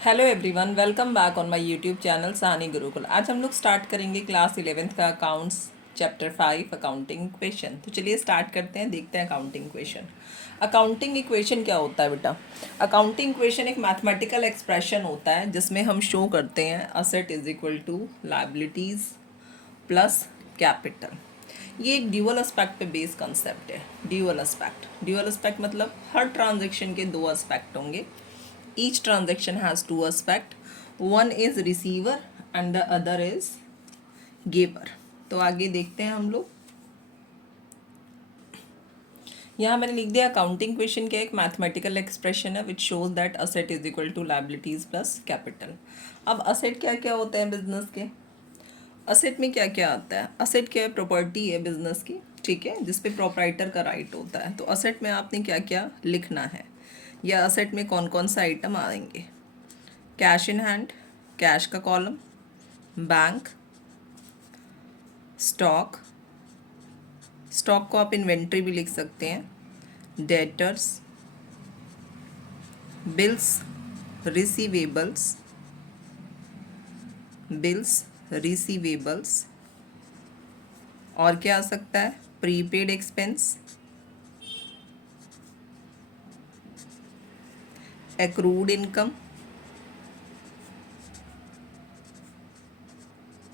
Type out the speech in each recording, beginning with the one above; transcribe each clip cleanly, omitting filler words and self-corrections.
Hello everyone, welcome back on my YouTube channel सानी गुरुकुल। आज हम लोग स्टार्ट करेंगे क्लास 11th का अकाउंट्स चैप्टर 5 अकाउंटिंग इक्वेशन। तो चलिए स्टार्ट करते हैं, देखते हैं अकाउंटिंग इक्वेशन। अकाउंटिंग इक्वेशन क्या होता है बेटा? अकाउंटिंग इक्वेशन एक मैथमेटिकल एक्सप्रेशन होता है जिसमें हम शो करते हैं asset is equal to liabilities plus capital. ये एक ड्यूअल एस्पेक्ट पे बेस कंसेप्ट है। ड्यूअल एस्पेक्ट मतलब हर ट्रांजेक्शन के दो एस्पेक्ट होंगे। each transaction has two aspect, one is receiver and the other is giver। तो आगे देखते हैं हम लोग। यहाँ मैंने लिख दिया अकाउंटिंग क्वेश्चन क्या एक मैथमेटिकल एक्सप्रेशन है which shows that asset is equal to liabilities plus capital. अब असेट क्या क्या होते हैं बिजनेस के? असेट में क्या क्या आता है? असेट क्या है? प्रॉपर्टी है बिजनेस की, ठीक है, जिसपे प्रोपराइटर का राइट होता है। तो असेट में आपने क्या क्या लिखना है, या असेट में कौन कौन सा आइटम आएंगे? कैश इन हैंड, कैश का कॉलम, बैंक, स्टॉक, स्टॉक को आप इन्वेंट्री भी लिख सकते हैं, डेटर्स, बिल्स, रिसीवेबल्स, और क्या आ सकता है? Prepaid expense, accrued income.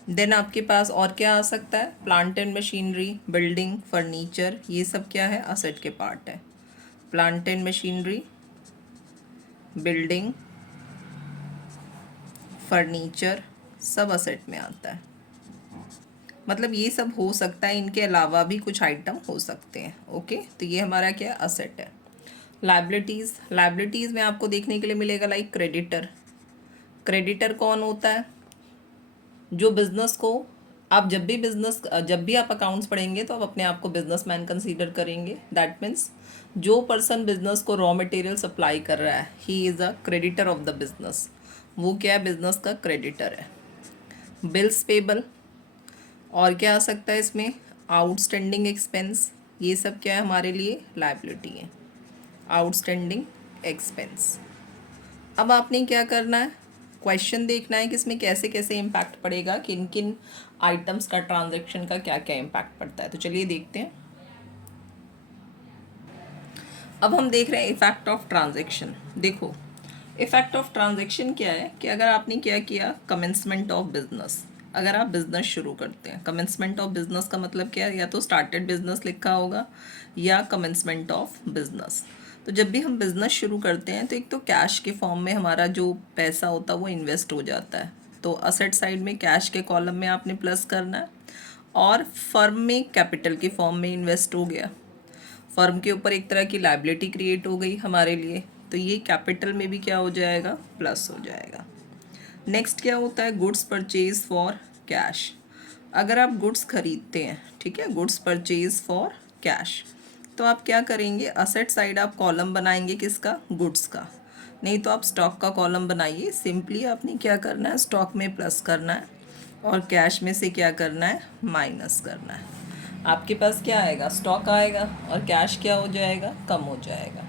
Then आपके पास और क्या आ सकता है? Plant and machinery, building, furniture, ये सब क्या है? असेट के पार्ट है। Plant and machinery, building, furniture सब असेट में आता है। मतलब ये सब हो सकता है, इनके अलावा भी कुछ आइटम हो सकते हैं। ओके, तो ये हमारा क्या है? असेट है। लायबिलिटीज़ में आपको देखने के लिए मिलेगा लाइक क्रेडिटर। क्रेडिटर कौन होता है? जो बिजनेस को आप जब भी आप अकाउंट्स पढ़ेंगे तो आप अपने आप को बिजनेसमैन कंसीडर करेंगे। दैट मीन्स जो पर्सन बिजनेस को रॉ मटेरियल सप्लाई कर रहा है, he is a creditor of the business. वो क्या है? बिजनेस का क्रेडिटर है। बिल्स पेबल, और क्या आ सकता है इसमें? आउटस्टैंडिंग एक्सपेंस, ये सब क्या है? हमारे लिए लायबिलिटी है। Outstanding expense. अब आपने क्या करना है? क्वेश्चन देखना है कि इसमें कैसे कैसे इम्पैक्ट पड़ेगा, किन किन आइटम्स का, ट्रांजैक्शन का क्या क्या इम्पैक्ट पड़ता है। तो चलिए देखते हैं। अब हम देख रहे हैं इफेक्ट ऑफ ट्रांजैक्शन। देखो, इफेक्ट ऑफ ट्रांजैक्शन क्या है कि अगर आपने क्या किया, कमेंसमेंट ऑफ बिजनेस, अगर आप बिजनेस शुरू करते हैं, कमेंसमेंट ऑफ बिजनेस का मतलब क्या है? या तो स्टार्टेड बिजनेस लिखा होगा या कमेंसमेंट ऑफ बिजनेस। तो जब भी हम बिजनेस शुरू करते हैं तो एक तो कैश के फॉर्म में हमारा जो पैसा होता है वो इन्वेस्ट हो जाता है। तो असेट साइड में कैश के कॉलम में आपने प्लस करना है, और फर्म में कैपिटल के फॉर्म में इन्वेस्ट हो गया। फर्म के ऊपर एक तरह की लायबिलिटी क्रिएट हो गई हमारे लिए, तो ये कैपिटल में भी क्या हो जाएगा? प्लस हो जाएगा। नेक्स्ट क्या होता है? Goods purchase for cash. अगर आप गुड्स खरीदते हैं, ठीक है, गुड्स परचेज फॉर कैश, तो आप क्या करेंगे? असेट साइड आप कॉलम बनाएंगे किसका? गुड्स का। नहीं तो आप स्टॉक का कॉलम बनाइए। सिंपली आपने क्या करना है? स्टॉक में प्लस करना है और कैश में से क्या करना है? माइनस करना है। आपके पास क्या आएगा? स्टॉक आएगा, और कैश क्या हो जाएगा? कम हो जाएगा।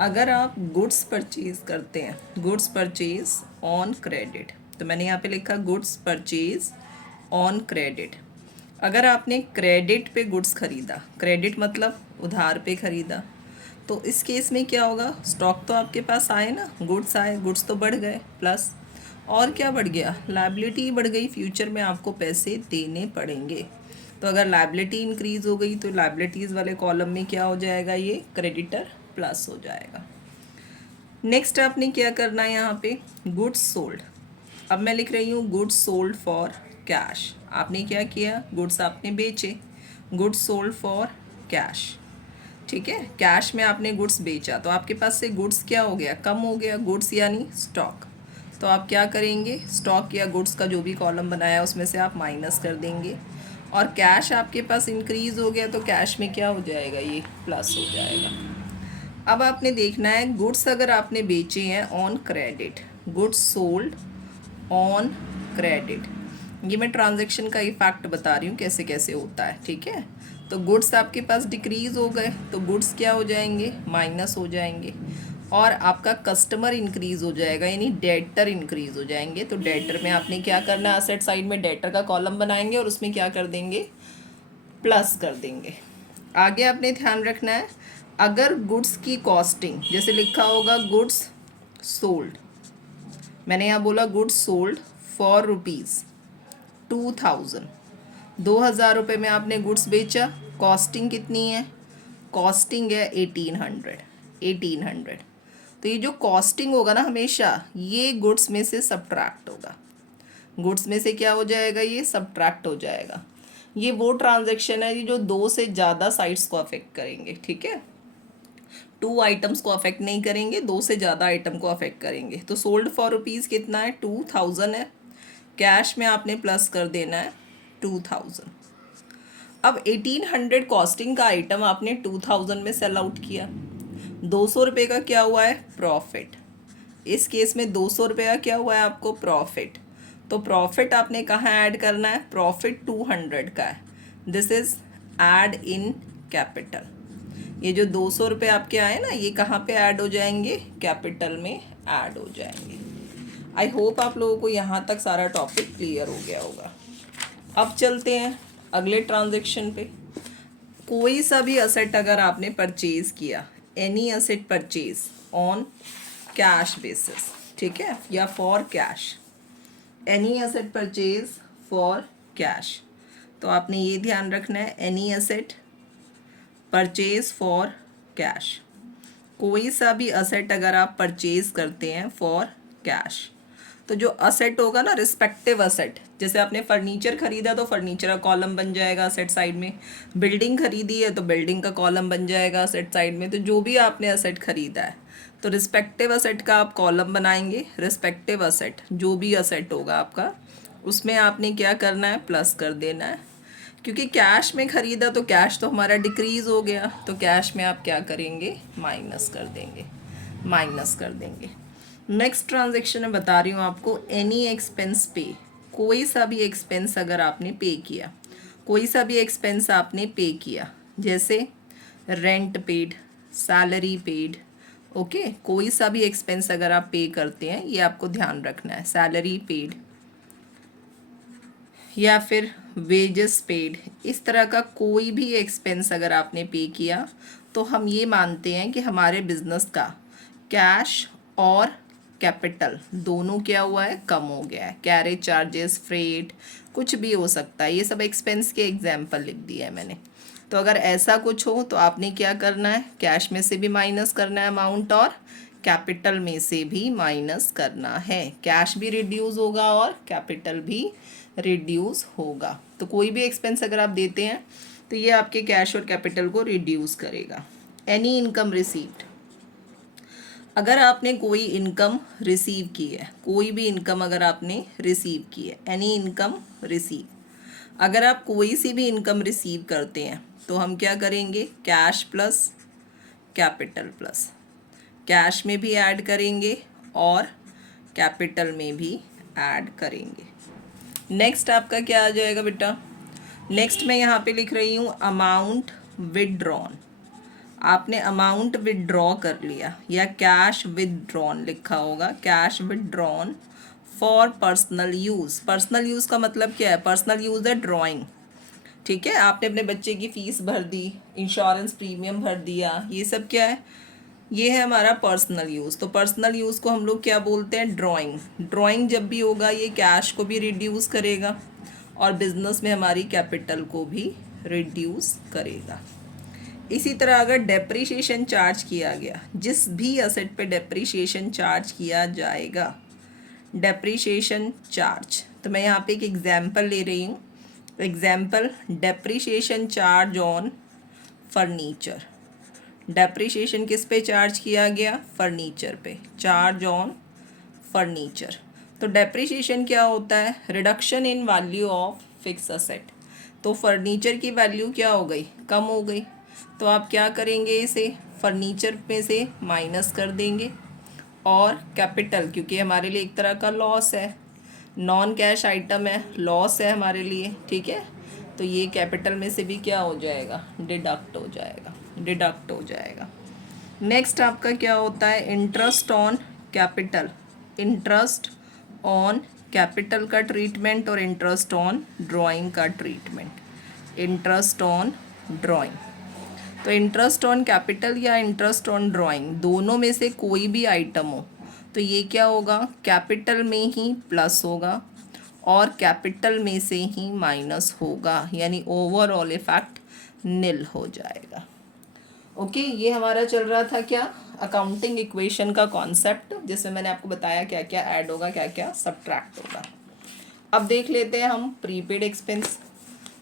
अगर आप गुड्स परचेज करते हैं, गुड्स परचेज ऑन क्रेडिट, तो मैंने यहाँ पे लिखा गुड्स परचेज ऑन क्रेडिट। अगर आपने क्रेडिट पे गुड्स खरीदा, क्रेडिट मतलब उधार पे खरीदा, तो इस केस में क्या होगा? स्टॉक तो आपके पास आए ना, गुड्स आए, गुड्स तो बढ़ गए, प्लस और क्या बढ़ गया? लायबिलिटी बढ़ गई। फ्यूचर में आपको पैसे देने पड़ेंगे। तो अगर लायबिलिटी इंक्रीज हो गई तो लायबिलिटीज़ वाले कॉलम में क्या हो जाएगा? ये क्रेडिटर प्लस हो जाएगा। नेक्स्ट आपने क्या करना है यहाँ पे? Goods sold. अब मैं लिख रही हूँ गुड्स सोल्ड फॉर कैश। आपने क्या किया? गुड्स आपने बेचे, गुड्स सोल्ड फॉर कैश, ठीक है। कैश में आपने गुड्स बेचा तो आपके पास से गुड्स क्या हो गया? कम हो गया। गुड्स यानी स्टॉक। तो आप क्या करेंगे? स्टॉक या गुड्स का जो भी कॉलम बनाया उसमें से आप माइनस कर देंगे, और कैश आपके पास इंक्रीज हो गया तो कैश में क्या हो जाएगा? ये प्लस हो जाएगा। अब आपने देखना है गुड्स अगर आपने बेचे हैं on credit, goods sold on credit, ये मैं ट्रांजैक्शन का इफेक्ट बता रही हूँ कैसे कैसे होता है, ठीक है। तो गुड्स आपके पास डिक्रीज हो गए तो गुड्स क्या हो जाएंगे? माइनस हो जाएंगे। और आपका कस्टमर इंक्रीज हो जाएगा, यानी डेटर इंक्रीज हो जाएंगे। तो डेटर में आपने क्या करना है, असेट साइड में डेटर का कॉलम बनाएंगे और उसमें क्या कर देंगे, प्लस कर देंगे। आगे आपने ध्यान रखना है, अगर गुड्स की कॉस्टिंग जैसे लिखा होगा गुड्स सोल्ड, मैंने यहाँ बोला गुड्स सोल्ड फॉर ₹2000, 2000 में आपने गुड्स बेचा, कॉस्टिंग कितनी है, कॉस्टिंग है 1800। तो ये जो कॉस्टिंग होगा ना हमेशा ये गुड्स में से सब्ट्रैक्ट होगा, गुड्स में से क्या हो जाएगा, ये सब्ट्रैक्ट हो जाएगा। ये वो ट्रांजैक्शन है जो 2 से ज़्यादा साइट्स को अफेक्ट करेंगे, ठीक है। 2 आइटम्स को अफेक्ट नहीं करेंगे, 2 से ज़्यादा आइटम को अफेक्ट करेंगे। तो सोल्ड फॉर रुपीज़ कितना है, 2000 है, कैश में आपने प्लस कर देना है 2000। अब 1800 कॉस्टिंग का आइटम आपने 2000 में सेल आउट किया, 200 रुपये का क्या हुआ है, प्रॉफिट। इस केस में 200 रुपये का क्या हुआ है आपको, प्रॉफिट। तो प्रॉफिट आपने कहाँ ऐड करना है, प्रॉफिट 200 का है, this is add in capital. ये जो 200 रुपये आपके आए ना, ये कहाँ पे ऐड हो जाएंगे, कैपिटल में ऐड हो जाएंगे। आई होप आप लोगों को यहाँ तक सारा टॉपिक क्लियर हो गया होगा। अब चलते हैं अगले ट्रांजेक्शन पे। कोई सा भी असेट अगर आपने परचेज किया, any asset purchase on cash basis, ठीक है, या for cash, any asset purchase for cash, तो आपने ये ध्यान रखना है, any asset purchase for cash. कोई सा भी असेट अगर आप परचेज करते हैं फॉर कैश, तो जो असेट होगा ना, रिस्पेक्टिव असेट, जैसे आपने फर्नीचर खरीदा तो फर्नीचर का कॉलम बन जाएगा असेट साइड में, बिल्डिंग खरीदी है तो बिल्डिंग का कॉलम बन जाएगा असेट साइड में। तो जो भी आपने असेट खरीदा है तो रिस्पेक्टिव असेट का आप कॉलम बनाएंगे, रिस्पेक्टिव असेट जो भी असेट होगा आपका उसमें आपने क्या करना है, प्लस कर देना है। क्योंकि कैश में ख़रीदा तो कैश तो हमारा डिक्रीज़ हो गया, तो कैश में आप क्या करेंगे, माइनस कर देंगे, माइनस कर देंगे। नेक्स्ट ट्रांजेक्शन मैं बता रही हूँ आपको, एनी एक्सपेंस पे, कोई सा भी एक्सपेंस अगर आपने पे किया, कोई सा भी एक्सपेंस आपने पे किया, जैसे rent paid, salary paid, okay, कोई सा भी एक्सपेंस अगर आप पे करते हैं, ये आपको ध्यान रखना है, सैलरी पेड या फिर वेजेस पेड, इस तरह का कोई भी एक्सपेंस अगर आपने पे किया तो हम ये मानते हैं कि हमारे बिजनेस का कैश और कैपिटल दोनों क्या हुआ है, कम हो गया है। कैरेज चार्जेस, फ्रेट, कुछ भी हो सकता है, ये सब एक्सपेंस के एग्जाम्पल लिख दिया है मैंने। तो अगर ऐसा कुछ हो तो आपने क्या करना है, कैश में से भी माइनस करना है अमाउंट और कैपिटल में से भी माइनस करना है। कैश भी रिड्यूस होगा और कैपिटल भी रिड्यूस होगा। तो कोई भी एक्सपेंस अगर आप देते हैं तो ये आपके कैश और कैपिटल को रिड्यूस करेगा। एनी इनकम रिसीव्ड, अगर आपने कोई इनकम रिसीव की है, कोई भी इनकम अगर आपने रिसीव की है, एनी इनकम रिसीव, अगर आप कोई सी भी इनकम रिसीव करते हैं तो हम क्या करेंगे, cash plus capital plus, cash में भी ऐड करेंगे और कैपिटल में भी ऐड करेंगे। नेक्स्ट आपका क्या आ जाएगा बेटा, नेक्स्ट मैं यहाँ पे लिख रही हूँ अमाउंट विदड्रॉन। आपने अमाउंट विदड्रॉ कर लिया या कैश विदड्रॉन लिखा होगा, cash withdrawn for personal use. Personal use का मतलब क्या है, पर्सनल यूज़ है ड्राइंग, ठीक है, आपने अपने बच्चे की फ़ीस भर दी, इंश्योरेंस प्रीमियम भर दिया, ये सब क्या है, ये है हमारा पर्सनल यूज़। तो पर्सनल यूज़ को हम लोग क्या बोलते हैं, ड्राइंग। ड्राइंग जब भी होगा ये कैश को भी रिड्यूस करेगा और बिजनेस में हमारी कैपिटल को भी रिड्यूस करेगा। इसी तरह अगर डेप्रिसिएशन चार्ज किया गया, जिस भी असेट पे डेप्रिसिएशन चार्ज किया जाएगा, डेप्रिसिएशन चार्ज, तो मैं यहाँ पे एक एग्जांपल ले रही हूँ, example depreciation charge on furniture. Depreciation किस पे चार्ज किया गया, फर्नीचर पे, चार्ज ऑन फर्नीचर। तो डेप्रिसिएशन क्या होता है, reduction in value of fix asset. तो फर्नीचर की वैल्यू क्या हो गई, कम हो गई, तो आप क्या करेंगे, इसे फर्नीचर में से माइनस कर देंगे और कैपिटल, क्योंकि हमारे लिए एक तरह का लॉस है, नॉन कैश आइटम है, लॉस है हमारे लिए, ठीक है, तो ये कैपिटल में से भी क्या हो जाएगा, डिडक्ट हो जाएगा, डिडक्ट हो जाएगा। नेक्स्ट आपका क्या होता है, interest on capital. Interest on capital का ट्रीटमेंट और इंटरेस्ट ऑन ड्राइंग का ट्रीटमेंट। इंटरेस्ट ऑन ड्राइंग, तो इंटरेस्ट ऑन कैपिटल या इंटरेस्ट ऑन ड्राइंग दोनों में से कोई भी आइटम हो तो ये क्या होगा, कैपिटल में ही प्लस होगा और कैपिटल में से ही माइनस होगा, यानी ओवरऑल इफेक्ट निल हो जाएगा। ओके ये हमारा चल रहा था क्या, अकाउंटिंग इक्वेशन का कॉन्सेप्ट, जिसमें मैंने आपको बताया क्या क्या ऐड होगा, क्या क्या सब्ट्रैक्ट होगा। अब देख लेते हैं हम प्रीपेड एक्सपेंस।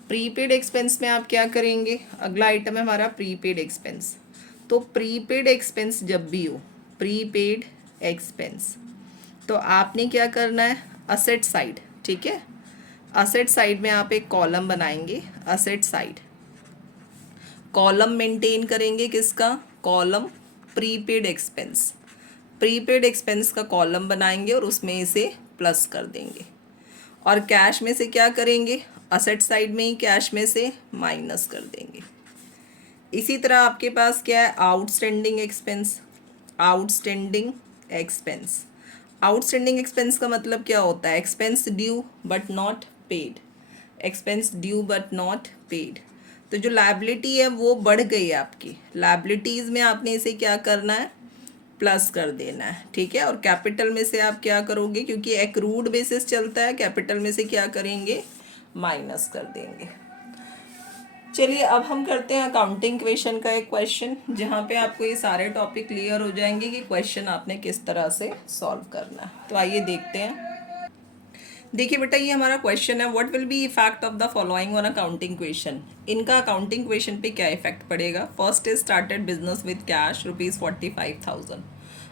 प्रीपेड एक्सपेंस में आप क्या करेंगे, अगला आइटम है हमारा प्रीपेड एक्सपेंस। तो प्रीपेड एक्सपेंस जब भी हो, प्रीपेड एक्सपेंस, तो आपने क्या करना है, असेट साइड, ठीक है, असेट साइड में आप एक कॉलम बनाएंगे, असेट साइड कॉलम मेंटेन करेंगे, किसका, column prepaid expense. Prepaid expense का कॉलम बनाएंगे और उसमें इसे प्लस कर देंगे, और कैश में से क्या करेंगे, असेट साइड में ही कैश में से माइनस कर देंगे। इसी तरह आपके पास क्या है, outstanding expense. Outstanding expense, outstanding expense का मतलब क्या होता है, expense due but not paid. Expense due but not paid, तो जो लायबिलिटी है वो बढ़ गई है आपकी, लायबिलिटीज़ में आपने इसे क्या करना है, प्लस कर देना है, ठीक है। और कैपिटल में से आप क्या करोगे, क्योंकि एक्रूड बेसिस चलता है, कैपिटल में से क्या करेंगे, माइनस कर देंगे। चलिए अब हम करते हैं अकाउंटिंग क्वेश्चन का एक क्वेश्चन, जहाँ पे आपको ये सारे टॉपिक क्लियर हो जाएंगे कि क्वेश्चन आपने किस तरह से सॉल्व करना है। तो आइए देखते हैं। देखिए बेटा ये हमारा क्वेश्चन है, what will be effect of the following on accounting question. इनका अकाउंटिंग क्वेश्चन पे क्या इफेक्ट पड़ेगा। First is started business with cash ₹45,000।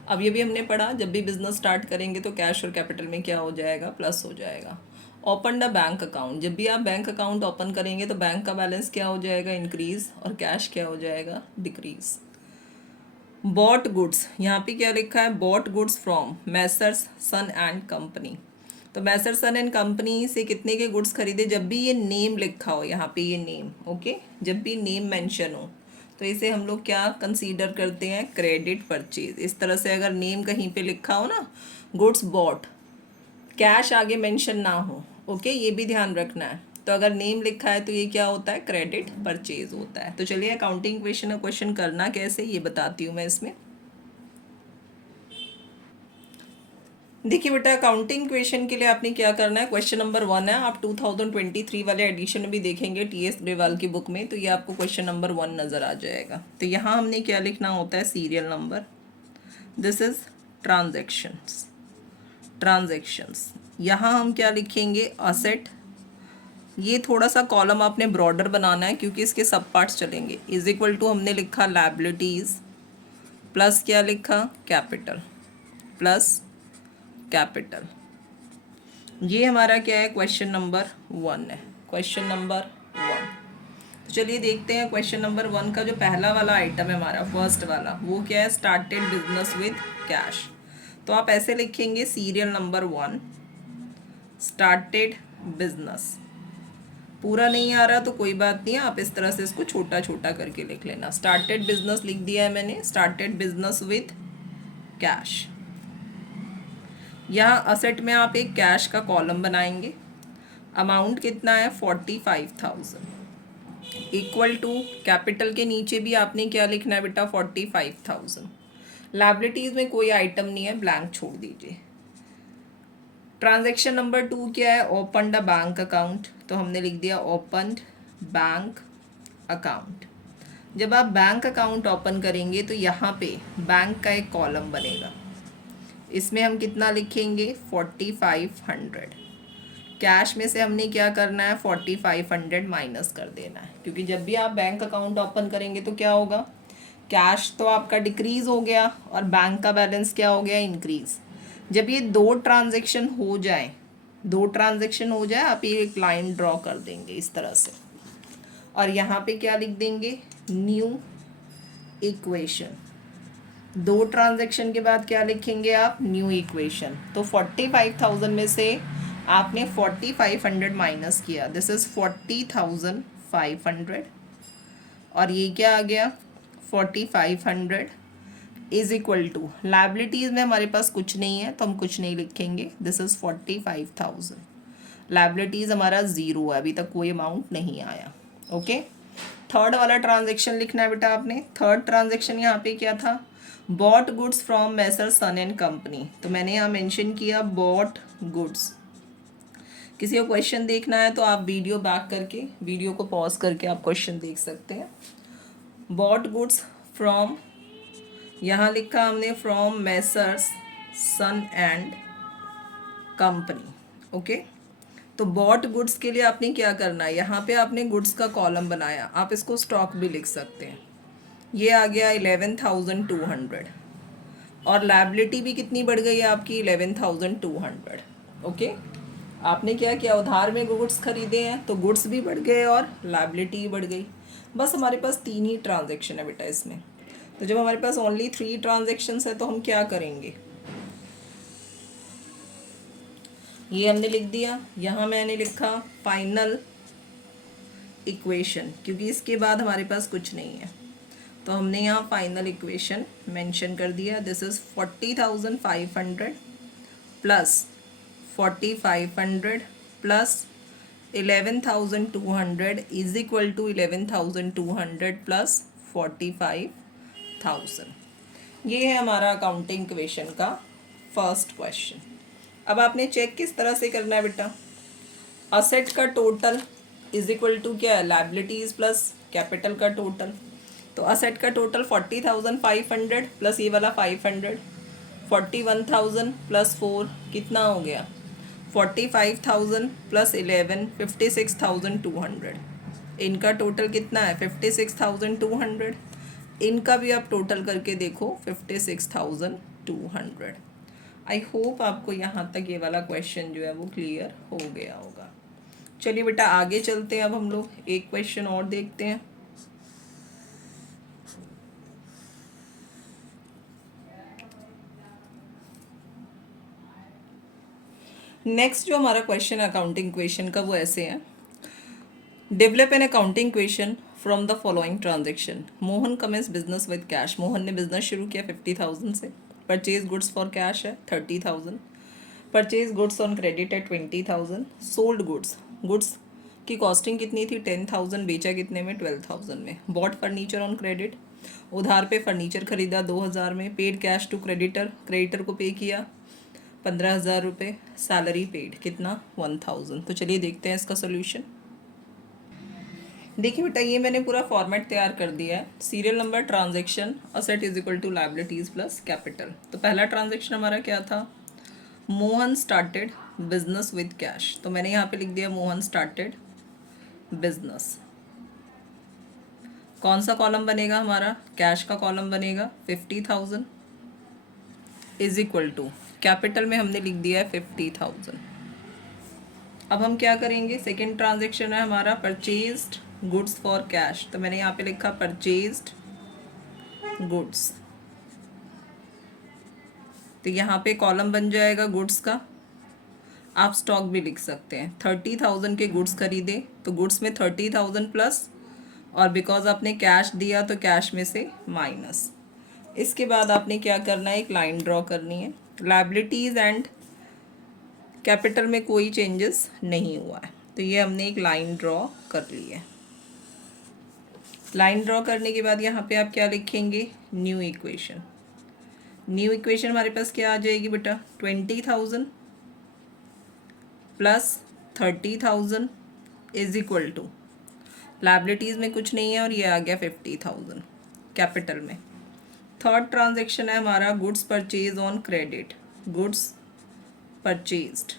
अब ये भी हमने पढ़ा, जब भी बिजनेस स्टार्ट करेंगे तो कैश और कैपिटल में क्या हो जाएगा, प्लस हो जाएगा। ओपन द बैंक अकाउंट, जब भी आप बैंक अकाउंट ओपन करेंगे तो बैंक का बैलेंस क्या हो जाएगा, इंक्रीज, और कैश क्या हो जाएगा, डिक्रीज। बॉट गुड्स, यहाँ पे क्या लिखा है, bought goods from messrs son and company. तो मैसर सन एंड कंपनी से कितने के गुड्स खरीदे, जब भी ये नेम लिखा हो, यहाँ पे ये नेम, ओके, जब भी नेम मेंशन हो तो इसे हम लोग क्या कंसीडर करते हैं, क्रेडिट परचेज। इस तरह से अगर नेम कहीं पे लिखा हो ना, गुड्स बॉट, कैश आगे मेंशन ना हो, ओके, ये भी ध्यान रखना है। तो अगर नेम लिखा है तो ये क्या होता है, क्रेडिट परचेज होता है। तो चलिए अकाउंटिंग क्वेश्चन करना कैसे ये बताती हूँ मैं इसमें। देखिए बेटा अकाउंटिंग क्वेश्चन के लिए आपने क्या करना है, क्वेश्चन नंबर 1 है, आप 2023 वाले एडिशन में भी देखेंगे TS ग्रेवाल की बुक में, तो ये आपको क्वेश्चन नंबर 1 नज़र आ जाएगा। तो यहाँ हमने क्या लिखना होता है, serial number, this is transactions. Transactions यहाँ हम क्या लिखेंगे, असेट। ये थोड़ा सा कॉलम आपने ब्रॉडर बनाना है क्योंकि इसके सब पार्ट्स चलेंगे। इज इक्वल टू हमने लिखा लायबिलिटीज़, प्लस क्या लिखा, कैपिटल, प्लस कैपिटल। ये हमारा क्या है, क्वेश्चन नंबर 1 है, क्वेश्चन नंबर 1। तो चलिए देखते हैं क्वेश्चन नंबर 1 का जो पहला वाला आइटम है हमारा, फर्स्ट वाला, वो क्या है, स्टार्टेड बिजनेस विद कैश। तो आप ऐसे लिखेंगे, सीरियल नंबर 1, स्टार्टेड बिजनेस। पूरा नहीं आ रहा तो कोई बात नहीं है, आप इस तरह से इसको छोटा छोटा करके लिख लेना। स्टार्टेड बिजनेस लिख दिया है मैंने, स्टार्टेड बिजनेस विद कैश। यहाँ असेट में आप एक कैश का कॉलम बनाएंगे, अमाउंट कितना है, 45,000, इक्वल टू कैपिटल के नीचे भी आपने क्या लिखना है बेटा, 45,000। लायबिलिटीज़ में कोई आइटम नहीं है, ब्लैंक छोड़ दीजिए। ट्रांजैक्शन नंबर 2 क्या है, ओपन द बैंक अकाउंट, तो हमने लिख दिया ओपन बैंक अकाउंट। जब आप बैंक अकाउंट ओपन करेंगे तो यहाँ पे बैंक का एक कॉलम बनेगा, इसमें हम कितना लिखेंगे, 4500। कैश में से हमने क्या करना है, 4500 माइनस कर देना है, क्योंकि जब भी आप बैंक अकाउंट ओपन करेंगे तो क्या होगा, कैश तो आपका डिक्रीज़ हो गया और बैंक का बैलेंस क्या हो गया, इंक्रीज़। जब ये दो ट्रांजेक्शन हो जाए, आप ये एक लाइन ड्रॉ कर देंगे इस तरह से, और यहाँ पे क्या लिख देंगे, न्यू इक्वेशन। दो ट्रांजैक्शन के बाद क्या लिखेंगे आप, न्यू इक्वेशन। तो 45,000 में से आपने 4500 माइनस किया, दिस इज 40,500, और ये क्या आ गया, 4500 इज इक्वल टू, लाइबिलिटीज़ में हमारे पास कुछ नहीं है तो हम कुछ नहीं लिखेंगे, दिस इज़ 45,000। लाइबिलिटीज़ हमारा ज़ीरो है, अभी तक कोई अमाउंट नहीं आया। ओके, थर्ड वाला ट्रांजेक्शन लिखना है बेटा आपने। थर्ड ट्रांजेक्शन यहाँ पे क्या था, bought goods from messrs son and company. तो मैंने यहाँ मेंशन किया बॉट गुड्स। किसी को क्वेश्चन देखना है तो आप वीडियो बैक करके, वीडियो को पॉज करके आप क्वेश्चन देख सकते हैं। बॉट गुड्स फ्रॉम, यहाँ लिखा हमने from messrs son and company. Okay, तो बॉट गुड्स के लिए आपने क्या करना है, यहाँ पे आपने गुड्स का कॉलम बनाया, आप इसको स्टॉक भी लिख सकते हैं। ये आ गया 11,200 और लायबिलिटी भी कितनी बढ़ गई है आपकी, 11,200। ओके, आपने क्या किया, उधार में गुड्स खरीदे हैं तो गुड्स भी बढ़ गए और लायबिलिटी भी बढ़ गई। बस हमारे पास 3 ही ट्रांजेक्शन है बेटा इसमें। तो जब हमारे पास ओनली 3 ट्रांजेक्शन्स है तो हम क्या करेंगे, ये हमने लिख दिया। यहाँ मैंने लिखा फाइनल इक्वेशन, क्योंकि इसके बाद हमारे पास कुछ नहीं है तो हमने यहाँ फाइनल इक्वेशन मेंशन कर दिया। This is 40,500 plus 4,500 plus 11,200 is equal to 11,200 plus 45,000। ये है हमारा अकाउंटिंग इक्वेशन का फर्स्ट क्वेश्चन। अब आपने चेक किस तरह से करना है बेटा, असेट का टोटल इज इक्वल टू क्या है, लायबिलिटीज प्लस कैपिटल का टोटल। तो असेट का टोटल 40,500 प्लस ये वाला 500, 41,000 प्लस 4 कितना हो गया, 45,000 प्लस 11 56,200। इनका टोटल कितना है 56,200, इनका भी आप टोटल करके देखो 56,200। आई होप आपको यहाँ तक ये वाला क्वेश्चन जो है वो क्लियर हो गया होगा। चलिए बेटा आगे चलते हैं, अब हम लोग एक क्वेश्चन और देखते हैं। नेक्स्ट जो हमारा क्वेश्चन है अकाउंटिंग क्वेश्चन का वो ऐसे है, develop an accounting question from the following transaction. Mohan commences business with cash, Mohan ने बिजनेस शुरू किया 50,000 से। परचेज गुड्स फॉर कैश है 30,000, परचेज गुड्स ऑन क्रेडिट है 20,000, सोल्ड गुड्स, गुड्स की कॉस्टिंग कितनी थी 10,000, बेचा कितने में 12,000 में। बॉट फर्नीचर ऑन क्रेडिट, उधार पे फर्नीचर खरीदा 2,000 में। Paid cash to creditor, creditor को पे किया 15,000 रुपये। सैलरी पेड कितना 1,000। तो चलिए देखते हैं इसका सोल्यूशन। देखिए बेटा ये मैंने पूरा फॉर्मेट तैयार कर दिया है। Serial number transaction, asset is equal to liabilities plus capital. तो पहला ट्रांजेक्शन हमारा क्या था, Mohan started business with cash. तो मैंने यहाँ पे लिख दिया मोहन स्टार्टेड बिजनेस। कौन सा कॉलम बनेगा हमारा, कैश का कॉलम बनेगा। 50,000 इज इक्वल टू, कैपिटल में हमने लिख दिया है 50,000। अब हम क्या करेंगे, सेकेंड ट्रांजेक्शन है हमारा परचेज्ड गुड्स फॉर कैश। तो मैंने यहाँ पे लिखा परचेज्ड गुड्स। तो यहाँ पे कॉलम बन जाएगा गुड्स का, आप स्टॉक भी लिख सकते हैं। 30,000 के गुड्स खरीदे तो गुड्स में 30,000 प्लस, और बिकॉज आपने कैश दिया तो कैश में से माइनस। इसके बाद आपने क्या करना है, एक लाइन ड्रॉ करनी है। लायबिलिटीज़ एंड कैपिटल में कोई चेंजेस नहीं हुआ है तो ये हमने एक लाइन ड्रॉ कर ली है। लाइन ड्रॉ करने के बाद यहाँ पे आप क्या लिखेंगे, न्यू इक्वेशन। न्यू इक्वेशन हमारे पास क्या आ जाएगी बेटा, 20,000 plus 30,000 is equal to, liabilities में कुछ नहीं है और ये आ गया 50,000 कैपिटल में। थर्ड ट्रांजेक्शन है हमारा goods purchase on credit, goods purchased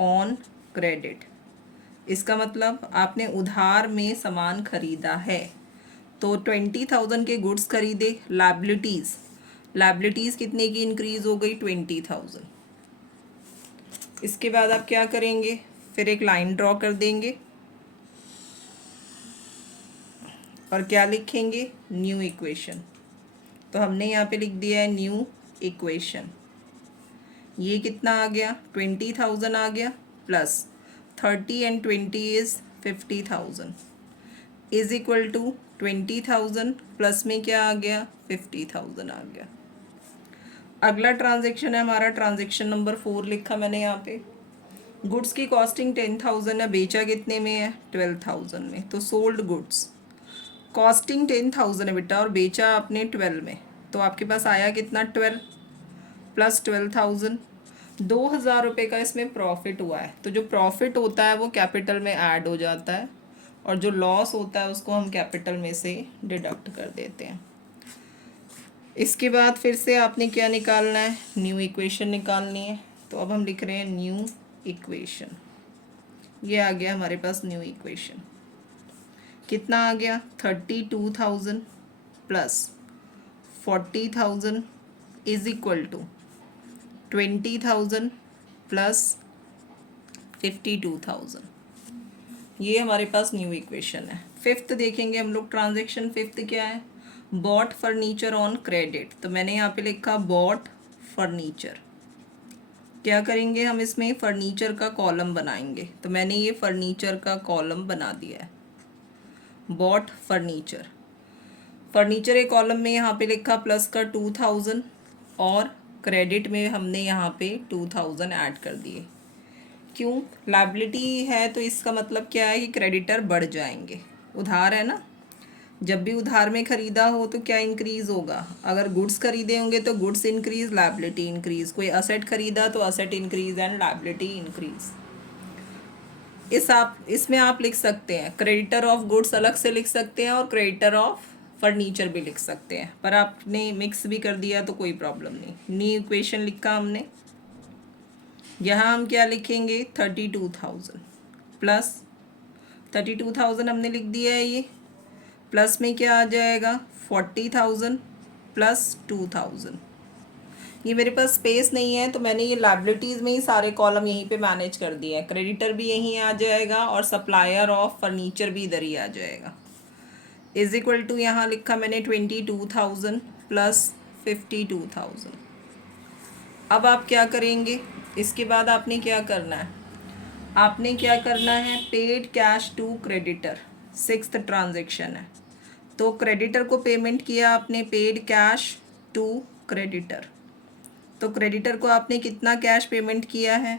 on credit. इसका मतलब आपने उधार में सामान खरीदा है तो 20,000 के गुड्स खरीदे। लायबिलिटीज़, लायबिलिटीज़ कितने की इंक्रीज हो गई 20,000। इसके बाद आप क्या करेंगे, फिर एक लाइन ड्रॉ कर देंगे और क्या लिखेंगे, न्यू इक्वेशन। तो हमने यहाँ पे लिख दिया है न्यू इक्वेशन। ये कितना आ गया 20,000 आ गया, plus 30 and 20 is 50,000 is equal to 20,000 plus में क्या आ गया 50,000 आ गया। अगला ट्रांजेक्शन है हमारा ट्रांजेक्शन नंबर 4 लिखा मैंने यहाँ पे। गुड्स की कॉस्टिंग 10,000 है, बेचा कितने में है 12,000 में, तो सोल्ड गुड्स कॉस्टिंग 10,000 है बेटा और बेचा आपने 12 में, तो आपके पास आया कितना 12 प्लस 12,000, 2,000 रुपये का इसमें प्रॉफिट हुआ है। तो जो प्रॉफिट होता है वो कैपिटल में ऐड हो जाता है और जो लॉस होता है उसको हम कैपिटल में से डिडक्ट कर देते हैं। इसके बाद फिर से आपने क्या निकालना है, न्यू इक्वेशन निकालनी है। तो अब हम लिख रहे हैं न्यू इक्वेशन, ये आ गया हमारे पास न्यू इक्वेशन। कितना आ गया 32,000 plus 40,000 is equal to 20,000 plus 52,000। ये हमारे पास न्यू इक्वेशन है। फिफ्थ देखेंगे हम लोग ट्रांजेक्शन। फिफ्थ क्या है, बॉट फर्नीचर ऑन क्रेडिट। तो मैंने यहाँ पे लिखा बॉट फर्नीचर। क्या करेंगे हम इसमें फर्नीचर का कॉलम बनाएंगे, तो मैंने ये फर्नीचर का कॉलम बना दिया है। बॉट फर्नीचर, फर्नीचर एक कॉलम में यहाँ पे लिखा प्लस का 2,000 और क्रेडिट में हमने यहाँ पे 2,000 ऐड कर दिए। क्यों, लायबिलिटी है तो इसका मतलब क्या है कि क्रेडिटर बढ़ जाएंगे। उधार है ना, जब भी उधार में ख़रीदा हो तो क्या इंक्रीज़ होगा, अगर गुड्स खरीदे होंगे तो गुड्स इंक्रीज़, लायबिलिटी इंक्रीज़। कोई असेट खरीदा तो asset increase and liability increase. इसमें आप लिख सकते हैं क्रेडिटर ऑफ गुड्स अलग से लिख सकते हैं और क्रेडिटर ऑफ फर्नीचर भी लिख सकते हैं, पर आपने मिक्स भी कर दिया तो कोई प्रॉब्लम नहीं। न्यू इक्वेशन लिखा हमने, यहाँ हम क्या लिखेंगे 32,000 प्लस 32,000 हमने लिख दिया है ये, प्लस में क्या आ जाएगा 40,000 प्लस 2,000। ये मेरे पास स्पेस नहीं है तो मैंने ये लायबिलिटीज़ में ही सारे कॉलम यहीं पे मैनेज कर दिए हैं। क्रेडिटर भी यहीं आ जाएगा और सप्लायर ऑफ फर्नीचर भी इधर ही आ जाएगा। इज इक्वल टू यहाँ लिखा मैंने 22,000 प्लस 52,000। अब आप क्या करेंगे, इसके बाद आपने क्या करना है, आपने क्या करना है paid cash to creditor. Sixth transaction है, तो क्रेडिटर को पेमेंट किया आपने पेड कैश टू क्रेडिटर। तो क्रेडिटर को आपने कितना कैश पेमेंट किया है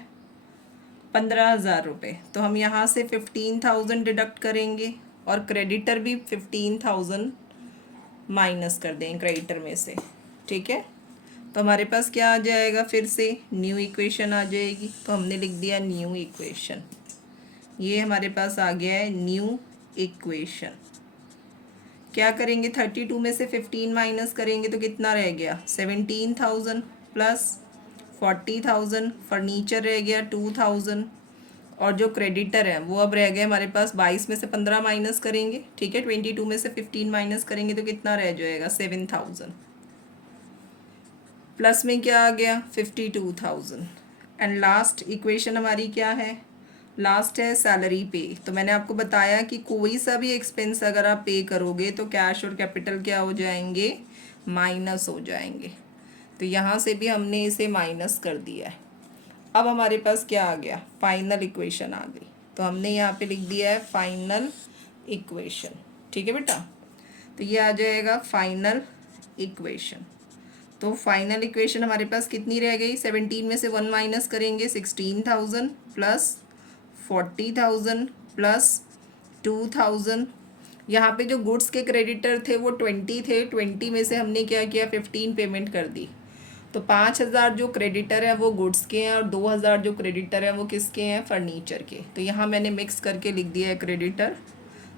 15,000 रुपये, तो हम यहाँ से 15,000 डिडक्ट करेंगे और क्रेडिटर भी 15,000 माइनस कर देंगे क्रेडिटर में से। ठीक है, तो हमारे पास क्या आ जाएगा, फिर से न्यू इक्वेशन आ जाएगी। तो हमने लिख दिया न्यू इक्वेशन, ये हमारे पास आ गया है न्यू इक्वेशन। क्या करेंगे 32 में से 15 माइनस करेंगे तो कितना रह गया 17,000 प्लस 40,000, फर्नीचर रह गया 2,000 और जो क्रेडिटर है वो अब रह गए हमारे पास 22 में से 15 माइनस करेंगे। ठीक है, 22 में से 15 माइनस करेंगे तो कितना रह जाएगा 7,000, प्लस में क्या आ गया 52,000 एंड लास्ट इक्वेशन हमारी क्या है, लास्ट है सैलरी पे। तो मैंने आपको बताया कि कोई सा भी एक्सपेंस अगर आप पे करोगे तो कैश और कैपिटल क्या हो जाएंगे माइनस हो जाएंगे। तो यहाँ से भी हमने इसे माइनस कर दिया है। अब हमारे पास क्या आ गया फाइनल इक्वेशन आ गई, तो हमने यहाँ पे लिख दिया है फाइनल इक्वेशन। ठीक है बेटा, तो ये आ जाएगा फाइनल इक्वेशन। तो फाइनल इक्वेशन हमारे पास कितनी रह गई 17 में से 1 माइनस करेंगे 16,000 प्लस 40,000 प्लस 2,000। यहाँ पे जो गुड्स के क्रेडिटर थे वो 20 थे, 20 में से हमने क्या किया 15 पेमेंट कर दी। तो 5,000 जो क्रेडिटर है वो गुड्स के हैं और 2,000 जो क्रेडिटर है वो किसके हैं फर्नीचर के। तो यहाँ मैंने मिक्स करके लिख दिया है क्रेडिटर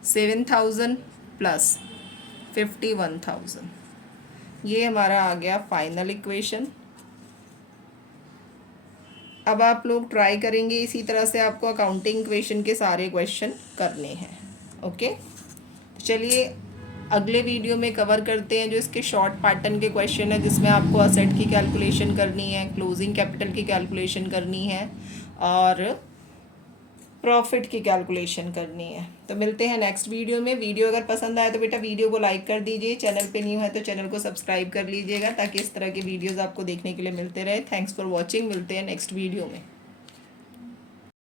7,000 प्लस 51,000। ये हमारा आ गया फाइनल इक्वेशन। अब आप लोग ट्राई करेंगे, इसी तरह से आपको अकाउंटिंग इक्वेशन के सारे क्वेश्चन करने हैं। ओके, तो चलिए अगले वीडियो में कवर करते हैं जो इसके शॉर्ट पैटर्न के क्वेश्चन है, जिसमें आपको असेट की कैलकुलेशन करनी है, क्लोजिंग कैपिटल की कैलकुलेशन करनी है और प्रॉफिट की कैलकुलेशन करनी है। तो मिलते हैं नेक्स्ट वीडियो में। वीडियो अगर पसंद आए तो बेटा वीडियो को लाइक कर दीजिए, चैनल पे न्यू है तो चैनल को सब्सक्राइब कर लीजिएगा ताकि इस तरह के वीडियोस आपको देखने के लिए मिलते रहे। थैंक्स फॉर वॉचिंग, मिलते हैं नेक्स्ट वीडियो में।